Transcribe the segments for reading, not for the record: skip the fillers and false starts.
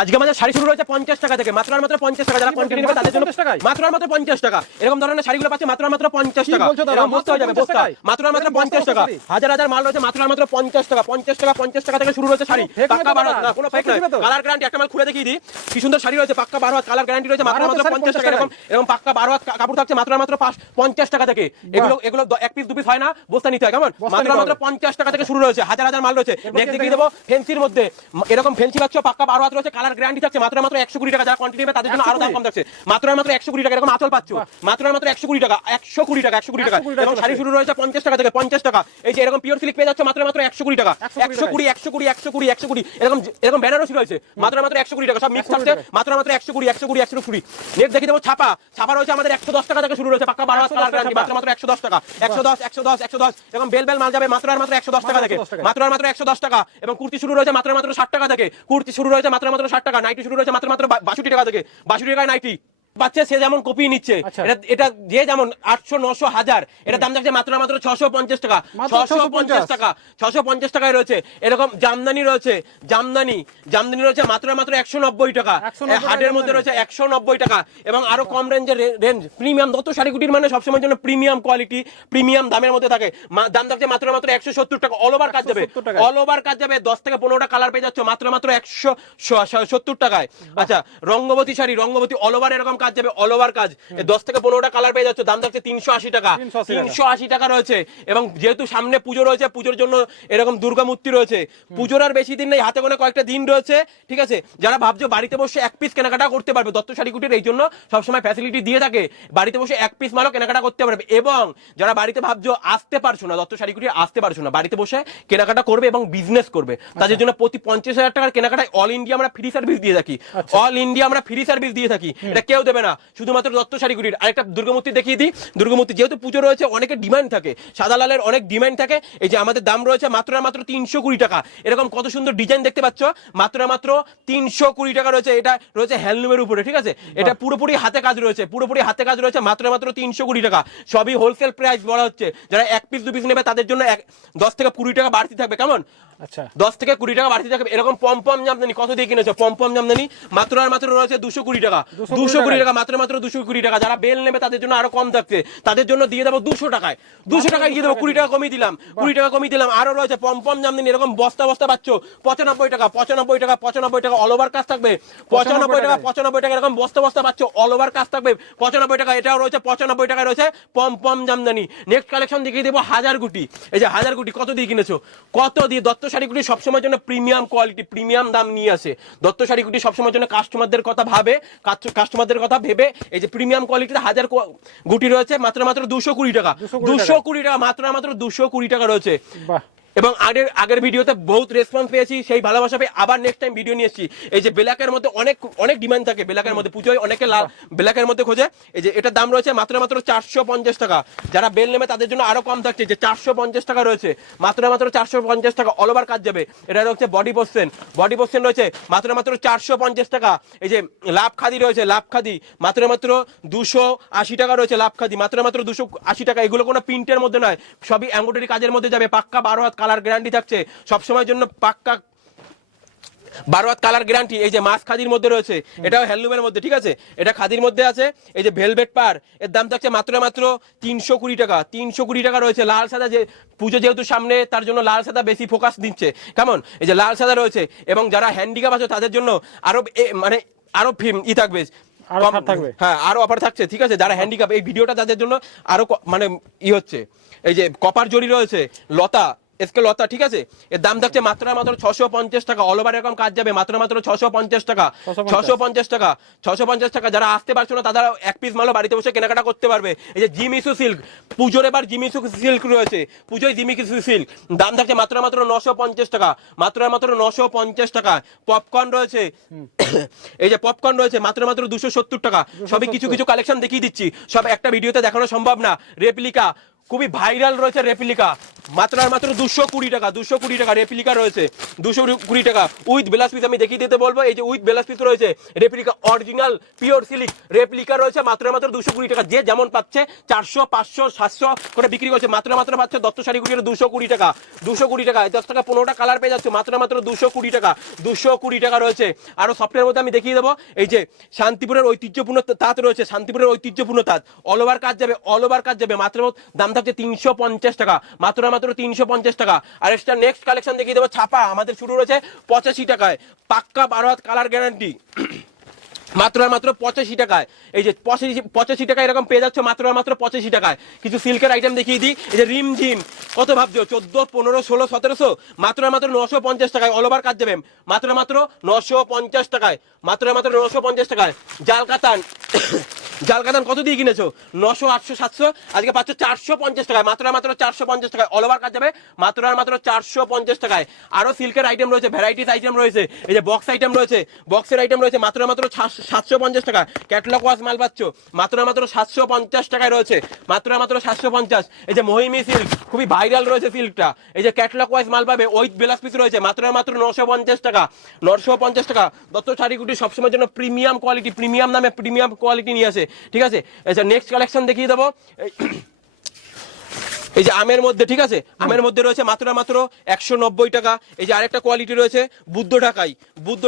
আজকে আমাদের শাড়ি শুরু হয়েছে 50 টাকা থেকে, মাত্র আর মাত্র 50 টাকা। যারা কন্টিনিউ নেবে তাদের জন্য মাত্র আর মাত্র 50 টাকা। এরকম ধরনের শাড়িগুলো পাচ্ছে মাত্র আর মাত্র 50 টাকা। এরকম বস্তা হয়ে যাবে, বস্তা মাত্র আর মাত্র 50 টাকা। হাজার হাজার মাল রয়েছে মাত্র আর মাত্র 50 টাকা। 50 টাকা 50 টাকা থেকে শুরু হয়েছে শাড়ি। পাক্কা 12 হাত, না কোনো ফেক নয়, কালার গ্যারান্টি। একটা মাল খুলে দেখিয়ে দিই, কি সুন্দর শাড়ি রয়েছে, পাক্কা 12 হাত, কালার গ্যারান্টি রয়েছে মাত্র আর মাত্র 50 টাকা। এরকম পাক্কা 12 হাত কাপড় থাকছে মাত্র আর মাত্র 50 টাকা থেকে। এগুলো এক পিস দু পিস হয় না, বস্তা নিতে হয়। কেমন? মাত্র আর মাত্র 50 টাকা থেকে শুরু রয়েছে, হাজার হাজার মাল রয়েছে। নেক্সট দেখিয়ে দেবো ফেন্সির মধ্যে, এরকম ফেন্সি পাচ্ছ পাক্কা 12 হাত রয়েছে, কালার গ্যারান্টি থাকছে মাত্র আর মাত্র 120 টাকা। যারা কোয়ান্টিটি নেবে তাদের জন্য আরো দাম কম থাকছে, মাত্র আর মাত্র 120 টাকা। এরকম আঁচল পাচ্ছ মাত্র আর মাত্র 120 টাকা, 120 টাকা, 120 টাকা। এবং শাড়ি শুরু রয়েছে 50 টাকা থেকে, 50 টাকা। এই যে এরকম পিওর সিল্ক পেয়ে যাচ্ছ মাত্র মাত্র 120 টাকা, 120 120 120 120। এরকম বেনারসি রয়েছে মাত্র মাত্র 120 টাকা, সব মিক্স থাকছে মাত্র মাত্র 120 120 120। নেক্সট দেখিয়ে দেবো ছাপা। ছাপা রয়েছে আমাদের 110 টাকা থেকে শুরু রয়েছে, পাক্কা 12 হাত কালার গ্যারান্টি মাত্র মাত্র 110 টাকা, 110 110 110। এবং বেল বেল মাল যাবে মাত্র আর মাত্র 110 টাকা থেকে, মাত্র আর মাত্র 110 টাকা। এবং কুর্তি শুরু রয়েছে মাত্র মাত্র 60 টাকা থেকে, কুর্তি শুরু রয়েছে মাত্র মাত্র 60 টাকা। নাইটি শুরু রয়েছে মাত্র মাত্র 62 টাকা থেকে, 62 টাকায় নাইটি পাচ্ছে। সে যেমন কপি নিচ্ছে, এটা যে যেমন 800 900 1000, এটা দাম থাকছে মাত্র মাত্র 650 টাকা, 650 টাকা, 650 টাকায় রয়েছে। এরকম জামদানি রয়েছে, জামদানি রয়েছে মাত্র মাত্র 190 টাকা, হাটের মধ্যে রয়েছে 190 টাকা। এবং আরো কম রেঞ্জের রেঞ্জ প্রিমিয়াম দত্ত শাড়িগুটির মানে সবসময় জন্য প্রিমিয়াম কোয়ালিটি, প্রিমিয়াম দামের মধ্যে থাকে। দাম থাকছে মাত্র মাত্র 170 টাকা। অল ওভার কাজ যাবে, অল ওভার কাজ যাবে। 10 থেকে 15টা কালার পেয়ে যাচ্ছে মাত্র মাত্র 170 টাকায়। আচ্ছা, রঙ্গবতী শাড়ি, রঙ্গবতী অল ওভার এরকম কাজ যাবে, অল ওভার কাজ। 10 থেকে 15টা কালার পেয়ে যাচ্ছে, দাম থাকছে 380 টাকা, 380 টাকা রয়েছে। এবং যেহেতু সামনে পুজো রয়েছে, পুজোর জন্য এরকম দুর্গা মূর্তি রয়েছে। পুজোর আর বেশি দিন নেই, হাতে গোনা কয়েকটা দিন রয়েছে, ঠিক আছে। যারা ভাবছো বাড়িতে বসে এক পিস কেনাকাটা করতে পারবে, দত্ত শাড়িকুটির এই জন্য সবসময় ফ্যাসিলিটি দিয়ে থাকে, বাড়িতে বসে এক পিস মালও কেনাকাটা করতে পারবে। এবং যারা বাড়িতে ভাবছো আসতে পারছো না, দত্ত শাড়িকুটি আসতে পারছো না, বাড়িতে বসে কেনাকাটা করবে এবং বিজনেস করবে, তাদের জন্য প্রতি 50,000 টাকার কেনাকাটায় অল ইন্ডিয়া আমরা ফ্রি সার্ভিস দিয়ে থাকি। অল ইন্ডিয়া আমরা ফ্রি সার্ভিস দিয়ে থাকি, এটা কেউ দেবে না, শুধুমাত্র দত্ত শাড়িকুটির। আরেকটা দুর্গামূর্তি দেখিয়ে দিই। দুর্গামূর্তি যেহেতু পুজো রয়েছে, অনেকের ডিমান্ড থাকে, সাদা লালের অনেক ডিমান্ড থাকে। এই যে আমাদের দাম রয়েছে মাত্র আর মাত্র 320 টাকা। এরকম কত সুন্দর ডিজাইন দেখতে পাচ্ছ, মাত্র আর মাত্র 320 টাকা রয়েছে। এটা রয়েছে হ্যান্ডলুমের উপরে, ঠিক আছে। এটা পুরোপুরি হাতে কাজ রয়েছে, পুরোপুরি হাতে কাজ রয়েছে, মাত্র মাত্র 320 টাকা। সবই হোলসেল প্রাইস বলা হচ্ছে। যারা এক পিস দু পিস নেবে তাদের জন্য 10 থেকে 20 টাকা বাড়তি থাকবে। কেমন? আচ্ছা, 10 থেকে 20 টাকা বাড়তি থাকবে। এরকম পমপম জামদানি কত দিয়ে কিনেছো? পমপম জামদানি মাত্র আর মাত্র রয়েছে 220 টাকা, 220 টাকা, মাত্র মাত্র 220 টাকা। যারা বেল নেবে তাদের জন্য আরো কম থাকছে, তাদের জন্য দিয়ে দেবো 200 টাকায়, 200 টাকায় দিয়ে দেবো, 20 টাকা কমিয়ে দিলাম, 20 টাকা কমিয়ে দিলাম। আরো রয়েছে পমপম জামদানি, এরকম বস্তা বস্তা পাচ্ছ 95 টাকা, 95 টাকা, 95 টাকা। অল ওভার কাজ থাকবে 95 টাকা, 95 টাকা। এরকম বস্তা বস্তা পাচ্ছ, অল ওভার কাজ থাকবে 95 টাকা। এটাও রয়েছে 95 টাকায় রয়েছে পমপম জামদানি। নেক্সট কালেকশন দেখিয়ে দেবো হাজার গুটি। এই যে হাজার গুটি কত দিয়ে কিনেছো? কত দিয়ে? দত্ত শাড়িগুলি সবসময় জন্য প্রিমিয়াম কোয়ালিটি, প্রিমিয়াম দাম নিয়ে আসে। দত্ত শাড়িগুলি সবসময় জন্য কাস্টমারদের কথা ভাবে, কাস্টমারদের কথা ভেবে এই যে প্রিমিয়াম কোয়ালিটির হাজার গুটি রয়েছে মাত্র মাত্র 220 টাকা, 220 টাকা, মাত্র মাত্র 220 টাকা রয়েছে। এবং আগের ভিডিওতে বহুত রেসপন্স পেয়েছি, সেই ভালোবাসা পেয়ে আবার নেক্সট টাইম ভিডিও নিয়ে এসেছি। এই যে ব্ল্যাকের মধ্যে অনেক ডিমান্ড থাকে, ব্ল্যাকের মধ্যে পুজোয় অনেকে লাল ব্ল্যাকের মধ্যে খোঁজে। এই যে এটার দাম রয়েছে মাত্র মাত্র 450 টাকা। যারা বেল নেবে তাদের জন্য আরো কম থাকছে, যে 450 টাকা রয়েছে, মাত্র মাত্র 450 টাকা। অল ওভার কাজ যাবে। এটা হচ্ছে বডি পোর্শন, বডি পোর্শন রয়েছে মাত্র মাত্র 450 টাকা। এই যে লাভ খাদি রয়েছে, লাভ খাদি মাত্র মাত্র 280 টাকা রয়েছে, লাভ খাদি মাত্র মাত্র 280 টাকা। এগুলো কোনো প্রিন্টের মধ্যে নয়, সবই এমব্রয়ডারি কাজের মধ্যে যাবে, পাক্কা 12 হাত কালার গ্যারান্টি থাকছে সবসময়ের জন্য, পাক্কা 12 হাত কালার গ্যারান্টি। এই যে মাছ খাদির মধ্যে রয়েছে, এটাও হ্যান্ডলুমের মধ্যে, ঠিক আছে। এটা খাদির মধ্যে আছে। এই যে ভেলভেট পার, এর দাম থাকছে মাত্র মাত্র 320 টাকা, 320 টাকা রয়েছে। লাল সাদা, যে পুজো যেহেতু সামনে তার জন্য লাল সাদা বেশি ফোকাস দিচ্ছে। কেমন? এই যে লাল সাদা রয়েছে। এবং যারা হ্যান্ডিক্যাপ আছে তাদের জন্য আরো মানে আরো থাকবে, হ্যাঁ আরো অফার থাকছে, ঠিক আছে। যারা হ্যান্ডিক্যাপ, এই ভিডিওটা তাদের জন্য আরো মানে হচ্ছে। এই যে কপার জরি রয়েছে, লতা লতা, ঠিক আছে। এর দাম থাকছে মাত্র মাত্র 650 টাকা। অল ওভার এরকম কাজ যাবে মাত্র মাত্র 650 টাকা, 650 টাকা, 650 টাকা। যারা আসতে পারছো না তারা এক পিস মালও বাড়িতে বসে কেনাকাটা করতে পারবে। এই যে জিমিসু সিল্ক, পুজোর এবার জিমিসু সিল্ক রয়েছে, পুজোয় জিমিসু সিল্ক, দাম থাকছে মাত্র মাত্র 950 টাকা, মাত্র মাত্র 950 টাকা। পপকর্ন রয়েছে, এই যে পপকর্ন রয়েছে মাত্র মাত্র 270 টাকা। সবই কিছু কিছু কালেকশন দেখিয়ে দিচ্ছি, সব একটা ভিডিওতে দেখানো সম্ভব না। রেপ্লিকা খুবই ভাইরাল রয়েছে রেপ্লিকা, মাত্র আর মাত্র 220 টাকা, 220 টাকা রেপ্লিকা রয়েছে, 220 টাকা উইথ ব্লাউজ পিস। আমি দেখিয়ে দিতে বলবো, এই যে উইথ ব্লাউজ পিস রয়েছে, replica original pure silk replica রয়েছে, মাত্র আর মাত্র 220 টাকা। যে যেমন পাচ্ছে 400, 500, 700 করে বিক্রি করছে, মাত্র মাত্র পাচ্ছে দত্ত শাড়ি কুটির 220 টাকা, 220 টাকা, 10 টাকা 15টা কালার পেয়ে যাচ্ছে, মাত্র মাত্র 220 টাকা, 220 টাকা রয়েছে। আরো সফটের মধ্যে আমি দেখিয়ে দেবো, এই যে শান্তিপুরের ঐতিহ্যপূর্ণ তাঁত রয়েছে, শান্তিপুরের ঐতিহ্যপূর্ণ তাঁত, অল ওভার কাজ যাবে, অল ওভার কাজ যাবে, মাত্র দাম থাকছে 350 টাকা, মাত্র মাত্র 350 টাকা। আর এক্সট্রা নেক্সট কালেকশন দেখিয়ে দেবো, ছাপা আমাদের শুরু রয়েছে 85 টাকায়, পাক্কা 12 হাত কালার গ্যারান্টি, মাত্র আর মাত্র 85 টাকায়। এই যে 85 টাকা এরকম পেয়ে যাচ্ছে, মাত্র আর মাত্র 85 টাকায়। কিছু সিল্কের আইটেম দেখিয়ে দিই, এই যে রিমঝিম, কত ভাবছো 14, 15, 16, 1700, মাত্র আর মাত্র 950 টাকায়, অল ওভার কাজ যাবে, মাত্র মাত্র 950 টাকায়, মাত্র মাত্র 950 টাকায়। জালকাতান জালকাতান কত দিয়ে কিনেছো? 900, 800, 700, আজকে পাচ্ছ 450 টাকায়, মাত্র মাত্র 450 টাকায়, অল ওভার কাজ যাবে, মাত্র আর মাত্র 450 টাকায়। আরো সিল্কের আইটেম রয়েছে, ভ্যারাইটিস আইটেম রয়েছে, এই যে বক্স আইটেম রয়েছে, বক্সের আইটেম রয়েছে, মাত্র মাত্র 750 টাকা। ক্যাটলগ ওয়াশ মাল পাচ্ছ মাত্র মাত্র 750 টাকায় রয়েছে, মাত্র মাত্র 750। এই যে মহিমি সিল্ক, খুবই ভাইরাল রয়েছে সিল্কটা, এই যে ক্যাটলগ ওয়াইজ মাল পাবে, উইথ ব্লাউজ পিস রয়েছে, মাত্র মাত্র 950 টাকা, 950 টাকা। দত্ত শাড়িগুটি সবসময়ের জন্য প্রিমিয়াম কোয়ালিটি, প্রিমিয়াম দামে প্রিমিয়াম কোয়ালিটি নিয়ে আসে, ঠিক আছে। আচ্ছা নেক্সট কালেকশন দেখিয়ে দেবো, এই যে আমের মধ্যে, ঠিক আছে, আমের মধ্যে রয়েছে মাত্র মাত্র 190 টাকা। এই যে আরেকটা কোয়ালিটি রয়েছে বুদ্ধ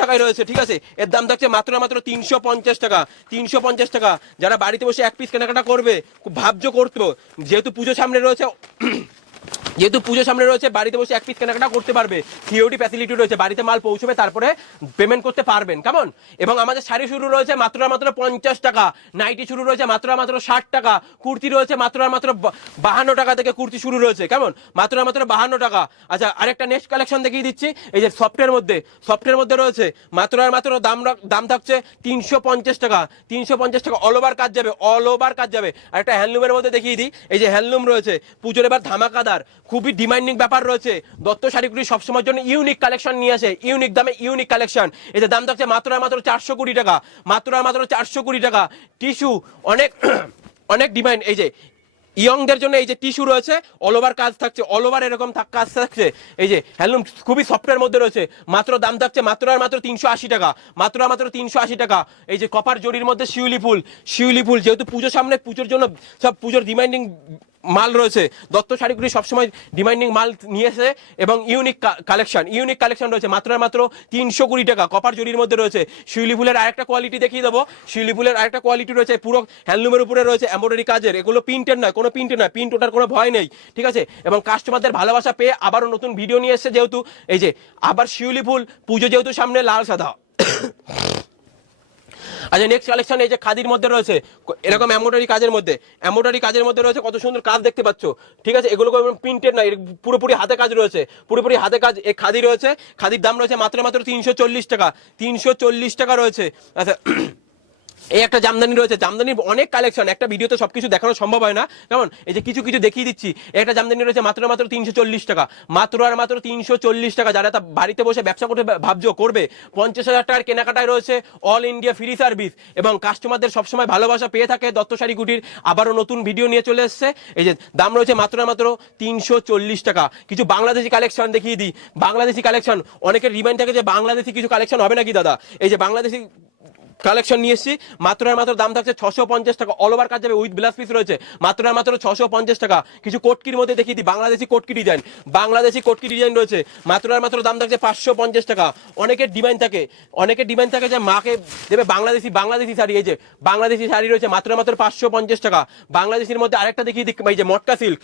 ঢাকায় রয়েছে, ঠিক আছে, এর দাম থাকছে মাত্র মাত্র 350 টাকা, 350 টাকা। যারা বাড়িতে বসে এক পিস কেনাকাটা করবে, খুব ভাবছো করতো, যেহেতু পুজো সামনে রয়েছে, বাড়িতে বসে এক পিস কেনাকাটা করতে পারবে, সিওডি ফ্যাসিলিটি রয়েছে, বাড়িতে মাল পৌঁছবে, তারপরে পেমেন্ট করতে পারবেন, কেমন। এবং আমাদের শাড়ি শুরু রয়েছে মাত্র মাত্র 50 টাকা, নাইটি শুরু রয়েছে মাত্র মাত্র 60 টাকা, কুর্তি রয়েছে মাত্র মাত্র 52 টাকা থেকে কুর্তি শুরু রয়েছে, কেমন, মাত্র মাত্র 52 টাকা। আচ্ছা আরেকটা নেক্সট কালেকশন দেখিয়ে দিচ্ছি, এই যে সফটের মধ্যে রয়েছে, মাত্র আর মাত্র দাম থাকছে 350 টাকা, 350 টাকা, অল ওভার কাজ যাবে, অল ওভার কাজ যাবে। আর একটা হ্যান্ডলুমের মধ্যে দেখিয়ে দিই, এই যে হ্যান্ডলুম রয়েছে, পুজোর এবার ধামাকাদার, খুবই ডিমান্ডিং ব্যাপার রয়েছে। দত্ত শাড়িগুলি সবসময়ের জন্য ইউনিক কালেকশন নিয়ে আসে, ইউনিক দামে ইউনিক কালেকশন। এই যে দাম থাকছে মাত্র আর মাত্র 420 টাকা, মাত্র আর মাত্র 420 টাকা। টিস্যু অনেক অনেক ডিমান্ড, এই যে ইয়ংদের জন্য এই যে টিস্যু রয়েছে, অল ওভার কাজ থাকছে, অল ওভার এরকম কাজ থাকছে। এই যে হ্যান্ডলুম খুবই সফটের মধ্যে রয়েছে, মাত্র দাম থাকছে মাত্র আর মাত্র 380 টাকা, মাত্র আর মাত্র 380 টাকা। এই যে কপার জরির মধ্যে শিউলি ফুল, যেহেতু পুজো সামনে, পুজোর জন্য সব পুজোর ডিমান্ডিং মাল রয়েছে, দত্ত শাড়িগুলি সবসময় ডিমান্ডিং মাল নিয়ে এসে, এবং ইউনিক কালেকশন রয়েছে, মাত্র আর মাত্র 320 টাকা, কপার জরির মধ্যে রয়েছে। শিউলি ফুলের আরেকটা কোয়ালিটি দেখিয়ে দেবো, শিউলি ফুলের আরেকটা কোয়ালিটি রয়েছে, পুরো হ্যান্ডলুমের উপরে রয়েছে, এমব্রয়ডারি কাজের, এগুলো প্রিন্টের নয়, কোনো প্রিন্টের নয়, প্রিন্ট ওঠার কোনো ভয় নেই, ঠিক আছে। এবং কাস্টমারদের ভালোবাসা পেয়ে আবারও নতুন ভিডিও নিয়ে এসেছে, যেহেতু এই যে আবার শিউলি ফুল, পুজো যেহেতু সামনে, লাল সাদা। আচ্ছা নেক্সট কালেকশন, এই যে খাদির মধ্যে রয়েছে, এরকম এমব্রয়ডারি কাজের মধ্যে রয়েছে, কত সুন্দর কাজ দেখতে পাচ্ছ, ঠিক আছে। এগুলো প্রিন্টেড নয়, পুরোপুরি হাতে কাজ রয়েছে, পুরোপুরি হাতে কাজ। এই খাদি রয়েছে, খাদির দাম রয়েছে মাত্র মাত্র 340 টাকা, 340 টাকা রয়েছে। আচ্ছা এই একটা জামদানি রয়েছে, জামদানির অনেক কালেকশন, একটা ভিডিওতে সবকিছু দেখানো সম্ভব হয় না, কেমন। এই যে কিছু দেখিয়ে দিচ্ছি, একটা জামদানি রয়েছে মাত্র মাত্র 340 টাকা, মাত্র আর মাত্র 340 টাকা। যারা তা বাড়িতে বসে ব্যবসা করতে ভাবছো, করবে, 50,000 টাকার কেনাকাটায় রয়েছে অল ইন্ডিয়া ফ্রি সার্ভিস, এবং কাস্টমারদের সবসময় ভালোবাসা পেয়ে থাকে দত্ত শাড়ি কুটির। আবারও নতুন ভিডিও নিয়ে চলে এসছে, এই যে দাম রয়েছে মাত্র মাত্র 340 টাকা। কিছু বাংলাদেশি কালেকশন দেখিয়ে দিই, বাংলাদেশি কালেকশন, অনেকের রিমাইন্ড থাকে যে বাংলাদেশি কিছু কালেকশন হবে নাকি দাদা। এই যে বাংলাদেশি কালেকশন নিয়ে এসেছি, মাত্র আর মাত্র দাম থাকছে 650 টাকা, অল ওভার কাজ যাবে, উইথ ব্লাউজ পিস রয়েছে, মাত্র আর মাত্র 650 টাকা। কিছু কোটকির মধ্যে দেখিয়ে দিই, বাংলাদেশি কোটকি ডিজাইন রয়েছে, মাত্র আর মাত্র দাম থাকছে 550 টাকা। অনেকের ডিমান্ড থাকে যে মাকে দেবে বাংলাদেশি শাড়ি, এই যে বাংলাদেশি শাড়ি রয়েছে, মাত্র মাত্র 550 টাকা। বাংলাদেশের মধ্যে আরেকটা দেখিয়ে দিই, এই যে মটকা সিল্ক,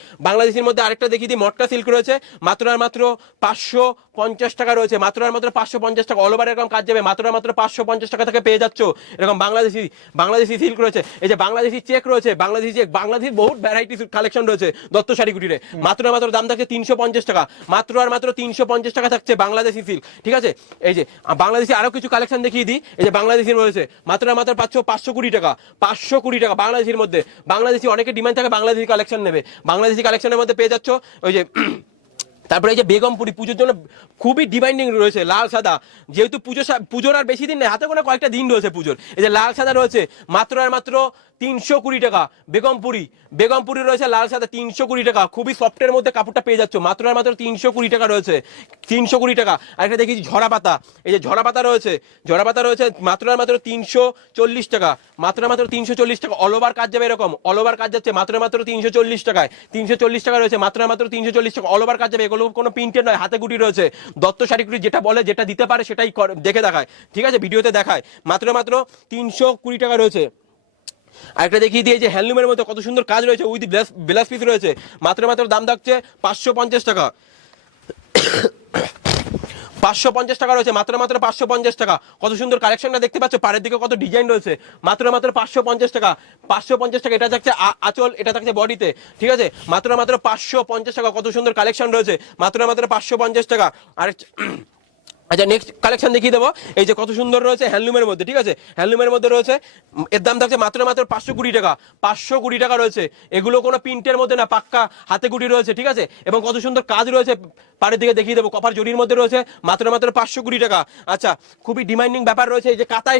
মটকা সিল্ক রয়েছে, মাত্র আর মাত্র 550 টাকা রয়েছে, মাত্র আর মাত্র 550 টাকা, অল ওভার এরকম কাজ যাবে, মাত্র আর মাত্র 550 টাকা থেকে পেয়ে যাচ্ছ। এরকম বাংলাদেশি সিল্ক রয়েছে, এই যে বাংলাদেশি চেক রয়েছে, বাংলাদেশির বহুত ভ্যারাইটি কালেকশন রয়েছে দত্ত শাড়ি কুটিরে, মাত্র আর মাত্র দাম থাকছে 350 টাকা, মাত্র আর মাত্র 350 টাকা থাকছে বাংলাদেশি সিল্ক, ঠিক আছে। এই যে বাংলাদেশি আরো কিছু কালেকশন দেখিয়ে দিই, এই যে বাংলাদেশি রয়েছে, মাত্র আর মাত্র পাচ্ছ 520 টাকা, 520 টাকা বাংলাদেশির মধ্যে। বাংলাদেশি অনেকে ডিমান্ড থাকে বাংলাদেশি কালেকশন নেবে, বাংলাদেশি কালেকশনের মধ্যে পেয়ে যাচ্ছ ওই যে তারপরে এই যে বেগমপুরি পুজোর জন্য খুবই ডিমান্ডিং রয়েছে, লাল সাদা, যেহেতু পুজোর আর বেশি দিন নেই, হাতে কোনো কয়েকটা দিন রয়েছে পুজোর। এই যে লাল সাদা রয়েছে মাত্র আর মাত্র 320 টাকা। বেগমপুরি রয়েছে লাল সাদা 320 টাকা, খুবই সফটের মধ্যে কাপড়টা পেয়ে যাচ্ছ মাত্র আর মাত্র 320 টাকা রয়েছে, 320 টাকা। আরেকটা দেখি ঝরা পাতা, এই যে ঝরা পাতা রয়েছে মাত্র আর মাত্র 340 টাকা, মাত্র আর মাত্র 340 টাকা। অল ওভার কাজ যাবে, এরকম অল ওভার কাজ যাচ্ছে মাত্র আর মাত্র 340 টাকায়, 340 টাকা রয়েছে মাত্র আর মাত্র 340 টাকা। অল ওভার কাজ যাবে, এগুলো কোনো প্রিন্টের নয়, হাতে গুটি রয়েছে। দত্ত শাড়িগুটি যেটা বলে, যেটা দিতে পারে সেটাই দেখে দেখায়, ঠিক আছে, ভিডিওতে দেখায়। মাত্র মাত্র 320 টাকা রয়েছে। আরেকটা দেখিয়ে দিয়ে যে হ্যান্ডলুমের মধ্যে কত সুন্দর কাজ রয়েছে, উইথ ব্লাউজ পিস রয়েছে, মাত্র মাত্র দাম থাকছে 550 টাকা। 550 টাকা রয়েছে মাত্র মাত্র 550 টাকা। কত সুন্দর কালেকশনটা দেখতে পাচ্ছ, পাড়ের দিকে কত ডিজাইন রয়েছে, মাত্র মাত্র 550 টাকা। 550 টাকা, এটা থাকছে আঁচল, এটা থাকছে বডিতে, ঠিক আছে, মাত্র মাত্র 550 টাকা। কত সুন্দর কালেকশন রয়েছে, মাত্র মাত্র 550 টাকা। আর আচ্ছা, নেক্সট কালেকশন দেখিয়ে দেবো। এই যে কত সুন্দর রয়েছে হ্যান্ডলুমের মধ্যে, ঠিক আছে, হ্যান্ডলুমের মধ্যে রয়েছে, এর দাম থাকছে মাত্র মাত্র 520 টাকা। 520 টাকা রয়েছে, এগুলো কোনো প্রিন্টের মধ্যে না, পাক্কা হাতে গুটি রয়েছে, ঠিক আছে, এবং কত সুন্দর কাজ রয়েছে, পাড়ের দিকে দেখিয়ে দেবো, কপার জরির মধ্যে রয়েছে, মাত্র মাত্র 520 টাকা। আচ্ছা, খুবই ডিমান্ডিং ব্যাপার রয়েছে, এই যে কাঁথা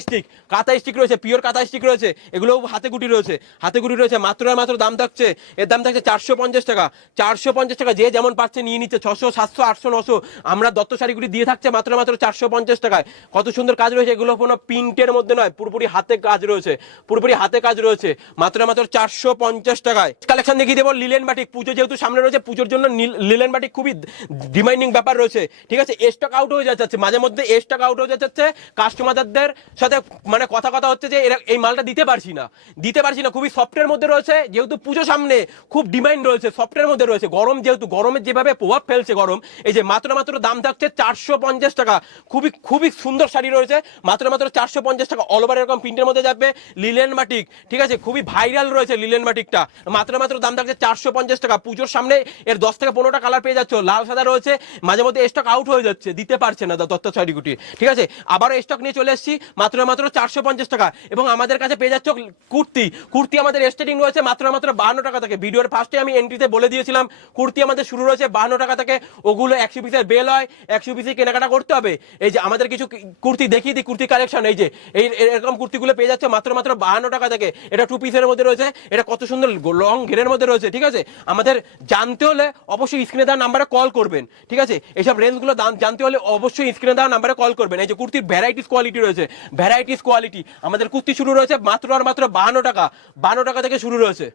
স্টিক রয়েছে, পিওর কাঁথা স্টিক রয়েছে, এগুলো হাতে গুটি রয়েছে, মাত্র আর মাত্র দাম থাকছে, এর দাম থাকছে 450 টাকা। 450 টাকা, যে যেমন পাচ্ছে নিয়ে নিচ্ছে, 600, 700, 800, 900, আমরা দত্ত শাড়িগুলি দিয়ে থাকছে মাত্র মাত্র 450 টাকায়। কত সুন্দর কাজ রয়েছে, এগুলো কোনো প্রিন্টের মধ্যে নয়, পুরোপুরি হাতে কাজ রয়েছে, মাত্র মাত্র 450 টাকায়। কালেকশন দেখিয়ে দেবো লিলেন বাটিক, পুজো যেহেতু সামনে রয়েছে, পুজোর জন্য লিলেন বাটিক খুবই ডিমান্ডিং ব্যাপার রয়েছে, ঠিক আছে, স্টক আউট হয়ে যাচ্ছে, মাঝে মধ্যে স্টক আউট হয়ে যাচ্ছে, কাস্টমারদের সাথে মানে কথা হচ্ছে যে এই মালটা দিতে পারছি না, খুবই সফটের মধ্যে রয়েছে, যেহেতু পুজো সামনে খুব ডিমান্ড রয়েছে, সফটের মধ্যে রয়েছে, গরম যেহেতু, গরমের যেভাবে প্রভাব ফেলছে গরম, এই যে মাত্র মাত্র দাম থাকছে 450 টাকা। খুবই সুন্দর শাড়ি রয়েছে, মাত্র মাত্র 450 টাকা। অল ওভার এরকম প্রিন্টের মধ্যে যাবে, লিলেন বাটিক, ঠিক আছে, খুবই ভাইরাল রয়েছে লিলেন বাটিকটা, মাত্র মাত্র দাম থাকছে 450 টাকা। পুজোর সামনে এর 10 থেকে 15টা কালার পেয়ে যাচ্ছে, লাল সাদা রয়েছে, মাঝে মধ্যে স্টক আউট হয়ে যাচ্ছে, দিতে পারছে না দত্ত শাড়িগুটি, ঠিক আছে, আবারও স্টক নিয়ে চলে এসেছি মাত্র মাত্র 450 টাকা। এবং আমাদের কাছে পেয়ে যাচ্ছে কুর্তি আমাদের স্টার্টিং রয়েছে মাত্র মাত্র 52 টাকা থেকে। ভিডিওর ফার্স্টে আমি এন্ট্রিতে বলে দিয়েছিলাম কুর্তি আমাদের শুরু রয়েছে 52 টাকা থেকে, ওগুলো 100 পিসের বেল হয়, 100 পিসের কেনাকাটা করতে হবে। এই যে আমাদের কিছু কুর্তি দেখিয়ে দিই, কুর্তি কালেকশন, এই যে এরকম কুর্তিগুলো পেয়ে যাচ্ছে মাত্র মাত্র 52 টাকা থেকে। এটা 2 পিসের মধ্যে রয়েছে, এটা কত সুন্দর লং ঘেরের মধ্যে রয়েছে, ঠিক আছে, আমাদের জানতে হলে অবশ্যই স্ক্রিনে দেওয়া নাম্বারে কল করবেন, ঠিক আছে, এইসব রেঞ্জগুলো জানতে হলে অবশ্যই স্ক্রিনে দেওয়া নাম্বারে কল করবেন। এই যে কুর্তির ভ্যারাইটিস কোয়ালিটি রয়েছে, আমাদের কুর্তি শুরু রয়েছে মাত্র আর মাত্র 52 টাকা, 52 টাকা থেকে শুরু রয়েছে।